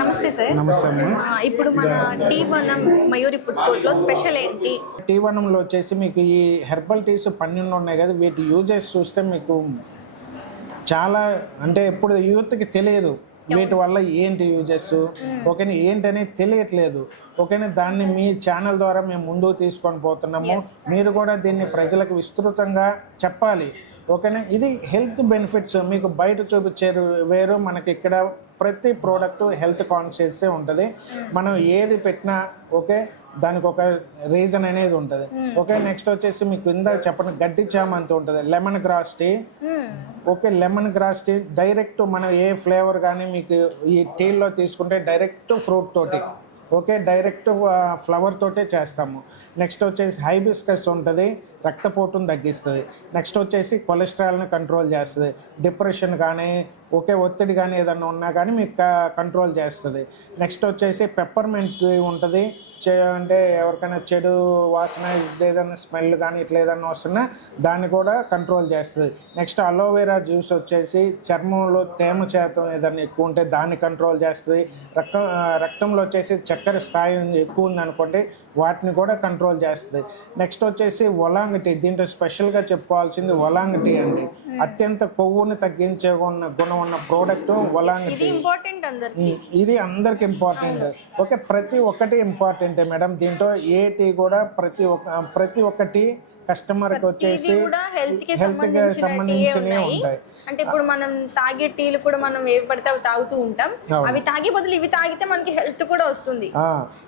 నమస్తే సార్. నమస్తే అమ్మ. ఇప్పుడు మన టీ1 మయూరి ఫుడ్ కోర్ట్లో స్పెషల్ ఏంటి? టీ1లో వచ్చేసి మీకు ఈ హెర్బల్ టీస్ 12 ఉన్నాయి కదా, వీటి యూజెస్ చూస్తే మీకు చాలా అంటే ఇప్పుడు యూత్కి తెలియదు వీటి వల్ల ఏంటి యూజెస్, ఓకేనా ఏంటనేది తెలియట్లేదు. ఓకేనా దాన్ని మీ ఛానల్ ద్వారా మేము ముందుకు తీసుకొని పోతున్నాము. మీరు కూడా దీన్ని ప్రజలకు విస్తృతంగా చెప్పాలి. ఓకేనా ఇది హెల్త్ బెనిఫిట్స్ మీకు బయట చూపించారు వేరు, మనకి ఇక్కడ ప్రతి ప్రోడక్ట్ హెల్త్ కాన్షియస్సే ఉంటుంది. మనం ఏది పెట్టినా ఓకే దానికి ఒక రీజన్ అనేది ఉంటుంది. ఓకే నెక్స్ట్ వచ్చేసి మీకు ఇందాక చెప్పండి గడ్డి చామంతి ఉంటుంది, lemon grass tea. Okay lemon grass tea direct మనం ఏ ఫ్లేవర్ కానీ మీకు ఈ టీలో తీసుకుంటే డైరెక్ట్ ఫ్రూట్ తోటి, ఓకే డైరెక్ట్ ఫ్లవర్ తోటే చేస్తాము. నెక్స్ట్ వచ్చేసి హైబిస్కస్ ఉంటుంది, రక్తపోటును తగ్గిస్తుంది. నెక్స్ట్ వచ్చేసి కొలెస్ట్రాల్ని కంట్రోల్ చేస్తుంది. డిప్రెషన్ కానీ ఓకే ఒత్తిడి కానీ ఏదన్నా ఉన్నా కానీ మీకు కంట్రోల్ చేస్తుంది. నెక్స్ట్ వచ్చేసి పెప్పర్మెంట్ ఉంటుంది, అంటే ఎవరికైనా చెడు వాసన ఏదైనా స్మెల్ కానీ ఇట్లా ఏదైనా వస్తున్నా దాన్ని కూడా కంట్రోల్ చేస్తుంది. నెక్స్ట్ అలోవెరా జ్యూస్ వచ్చేసి చర్మంలో తేమ శాతం ఏదైనా ఎక్కువ ఉంటే దాన్ని కంట్రోల్ చేస్తుంది. రక్తంలో వచ్చేసి చక్కెర స్థాయి ఎక్కువ ఉందనుకోండి వాటిని కూడా కంట్రోల్ చేస్తుంది. నెక్స్ట్ వచ్చేసి ఒలాంగ్ టీ, దీంట్లో స్పెషల్గా చెప్పుకోవాల్సింది ఒలాంగ్ టీ అండి. అత్యంత కొవ్వుని తగ్గించే గుణం ఉన్న ప్రోడక్ట్ ఒలాంగ్ టీ. ఇది అందరికి ఇంపార్టెంట్. ఓకే ప్రతి ఒక్కటి ఇంపార్టెంట్ మేడం. దీంట్లో ఏ టీ కూడా ప్రతి ఒక్క టీ కస్టమర్కి వచ్చేసి హెల్త్ కి సంబంధించినవి ఉంటాయి. అంటే ఇప్పుడు మనం తాగే టీలు కూడా మనం ఏవి పడితే అవి తాగుతూ ఉంటాం, అవి తాగే బదులు ఇవి తాగితే మనకి హెల్త్ కూడా వస్తుంది.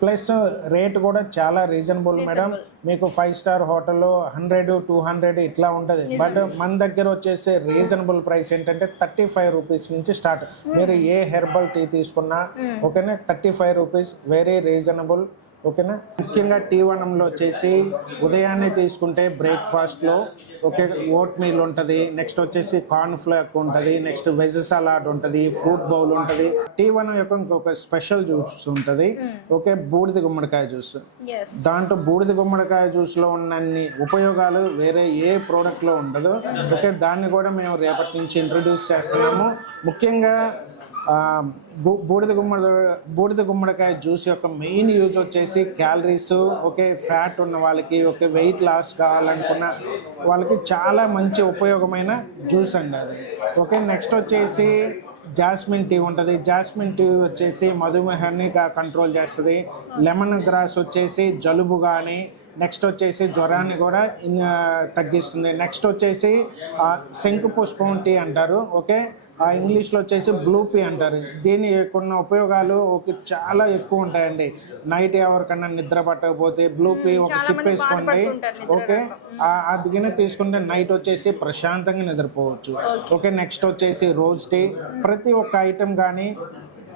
ప్లస్ రేట్ కూడా చాలా రీజనబుల్ మేడం. మీకు 5 స్టార్ హోటల్లో 100-200 ఇట్లా ఉంటుంది. బట్ మన దగ్గర వచ్చేసి రీజనబుల్ ప్రైస్ ఏంటంటే 35 రూపీస్ నుంచి స్టార్ట్. మీరు ఏ హెర్బల్ టీ తీసుకున్నా ఓకేనా 35 రూపీస్ వెరీ రీజనబుల్. ఓకేనా ముఖ్యంగా టీ1లో వచ్చేసి ఉదయాన్నే తీసుకుంటే బ్రేక్ఫాస్ట్లో ఓకే ఓట్ మీల్ ఉంటుంది, నెక్స్ట్ వచ్చేసి కార్న్ ఫ్లేక్ ఉంటుంది, నెక్స్ట్ వెజ్ సలాడ్ ఉంటుంది, ఫ్రూట్ బౌల్ ఉంటుంది. టీ1 యొక్క ఇంకొక స్పెషల్ జ్యూస్ ఉంటుంది ఓకే బూడిద గుమ్మడికాయ జ్యూస్. దాంట్లో బూడిద గుమ్మడికాయ జ్యూస్లో ఉన్నన్ని ఉపయోగాలు వేరే ఏ ప్రోడక్ట్లో ఉండదు. ఓకే దాన్ని కూడా మేము రేపటి నుంచి ఇంట్రొడ్యూస్ చేస్తున్నాము. ముఖ్యంగా బూడిద గుమ్మడికాయ జ్యూస్ యొక్క మెయిన్ యూజ్ వచ్చేసి క్యాలరీస్ ఓకే ఫ్యాట్ ఉన్న వాళ్ళకి ఓకే వెయిట్ లాస్ కావాలనుకున్న వాళ్ళకి చాలా మంచి ఉపయోగమైన జ్యూస్ అండి అది. ఓకే నెక్స్ట్ వచ్చేసి జాస్మిన్ టీ ఉంటుంది. జాస్మిన్ టీ వచ్చేసి మధుమేహాన్ని కంట్రోల్ చేస్తుంది. లెమన్ గ్రాస్ వచ్చేసి జలుబు కానీ నెక్స్ట్ వచ్చేసి జ్వరాన్ని కూడా తగ్గిస్తుంది. నెక్స్ట్ వచ్చేసి శంకు పుష్పం టీ అంటారు, ఓకే ఇంగ్లీష్లో వచ్చేసి బ్లూ పీ అంటారు. దీని కొన్ని ఉపయోగాలు చాలా ఎక్కువ ఉంటాయండి. నైట్ ఎవరికన్నా నిద్ర పట్టకపోతే బ్లూ పీ ఒక సిప్ వేసుకోండి ఓకే అది గిన్నె తీసుకుంటే నైట్ వచ్చేసి ప్రశాంతంగా నిద్రపోవచ్చు. ఓకే నెక్స్ట్ వచ్చేసి రోజ్ టీ. ప్రతి ఒక్క ఐటెం కానీ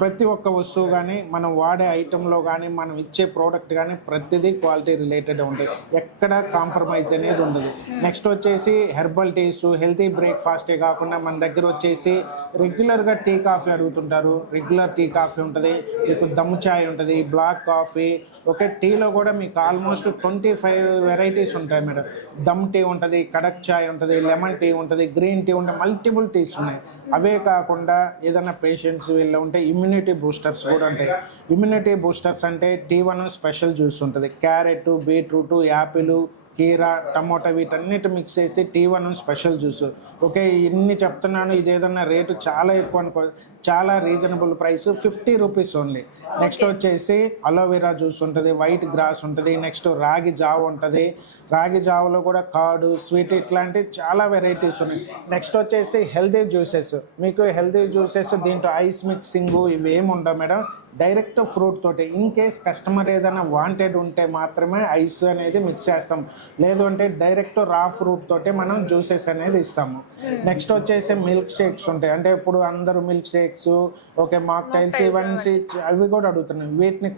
ప్రతి ఒక్క వస్తువు కానీ మనం వాడే ఐటెంలో కానీ మనం ఇచ్చే ప్రోడక్ట్ కానీ ప్రతిదీ క్వాలిటీ రిలేటెడ్ ఉంటుంది, ఎక్కడ కాంప్రమైజ్ అనేది ఉండదు. నెక్స్ట్ వచ్చేసి హెర్బల్ టీస్ హెల్తీ బ్రేక్ఫాస్టే కాకుండా మన దగ్గర వచ్చేసి రెగ్యులర్గా టీ కాఫీ అడుగుతుంటారు, రెగ్యులర్ టీ కాఫీ ఉంటుంది, మీకు దమ్ చాయ్ ఉంటుంది, బ్లాక్ కాఫీ. ఓకే టీలో కూడా మీకు ఆల్మోస్ట్ 25 వెరైటీస్ ఉంటాయి మేడం. దమ్ టీ ఉంటుంది, కడక్ చాయ్ ఉంటుంది, లెమన్ టీ ఉంటుంది, గ్రీన్ టీ ఉంటుంది, మల్టిపుల్ టీస్ ఉన్నాయి. అవే కాకుండా ఏదైనా పేషెంట్స్ వీళ్ళ ఉంటే ఇమ్యూనిటీ బూస్టర్స్ కూడా ఉంటాయి. ఇమ్యూనిటీ బూస్టర్స్ అంటే టీ1 స్పెషల్ జ్యూస్ ఉంటుంది, క్యారెట్, బీట్రూట్, యాపిల్, కీరా, టమోటా వీటన్నిటి మిక్స్ చేసి టీ1 స్పెషల్ జ్యూస్. ఓకే ఇన్ని చెప్తున్నాను, ఇది ఏదన్నా రేటు చాలా ఎక్కువ అనుకో, చాలా reasonable price 50 rupees only. Next వచ్చేసి అలోవెరా జ్యూస్ ఉంటుంది, వైట్ గ్రాస్ ఉంటుంది, నెక్స్ట్ రాగి జావ ఉంటుంది. రాగి జావలో కూడా కార్డు స్వీట్ ఇట్లాంటి చాలా వెరైటీస్ ఉన్నాయి. నెక్స్ట్ వచ్చేసి హెల్దీ జ్యూసెస్. మీకు హెల్దీ జ్యూసెస్ దీంట్లో ఐస్ మిక్సింగ్ ఇవి ఏమి ఉండవు మేడం, డైరెక్ట్ ఫ్రూట్ తోటి. ఇన్ కేస్ కస్టమర్ ఏదైనా వాంటెడ్ ఉంటే మాత్రమే ఐస్ అనేది మిక్స్ చేస్తాం, లేదు అంటే డైరెక్ట్ రా ఫ్రూట్ తోటి మనం జ్యూసెస్ అనేది ఇస్తాము. నెక్స్ట్ వచ్చేసి మిల్క్ షేక్స్ ఉంటాయి, అంటే ఇప్పుడు అందరూ మిల్క్ షేక్స్ ఓకే మాక్టైల్స్ ఇవన్నీ అవి కూడా అడుగుతున్నాయి. వీటిని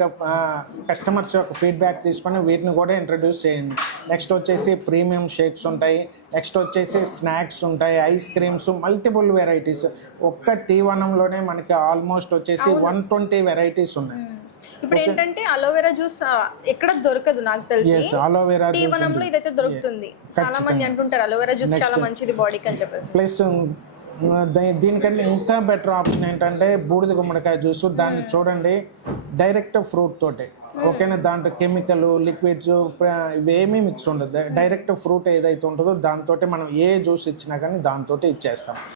కస్టమర్స్ యొక్క ఫీడ్బ్యాక్ తీసుకొని వీటిని కూడా ఇంట్రడ్యూస్ చేయండి. నెక్స్ట్ వచ్చేసి ప్రీమియం షేక్స్ ఉంటాయి, నెక్స్ట్ వచ్చేసి స్నాక్స్ ఉంటాయి, ఐస్ క్రీమ్స్, మల్టిపుల్ వెరైటీస్. ఒక్క టీ1లోనే మనకి ఆల్మోస్ట్ వచ్చేసి 120 వెరైటీస్ ఉన్నాయి. ఇప్పుడు ఏంటంటే అలోవెరా జ్యూస్ ఎక్కడ దొరకదు నాకు తెలిసి, అలోవెరా టీ1లో ఇదైతే దొరుకుతుంది. చాలా మంది అంటుంటారు అలోవెరా జ్యూస్ చాలా మంచిది బాడీకి అని చెప్పేసి. ప్లస్ దీనికంటే ఇంకా బెటర్ ఆప్షన్ ఏంటంటే బూడిద గుమ్మడికాయ జ్యూస్. దాన్ని చూడండి డైరెక్ట్ ఫ్రూట్ తోటే, ఓకేనా, దాంట్లో కెమికల్ లిక్విడ్స్ ఇవేమీ మిక్స్ ఉండదు. డైరెక్ట్ ఫ్రూట్ ఏదైతే ఉంటుందో దాంతో మనం ఏ జ్యూస్ ఇచ్చినా కానీ దాంతో ఇచ్చేస్తాం.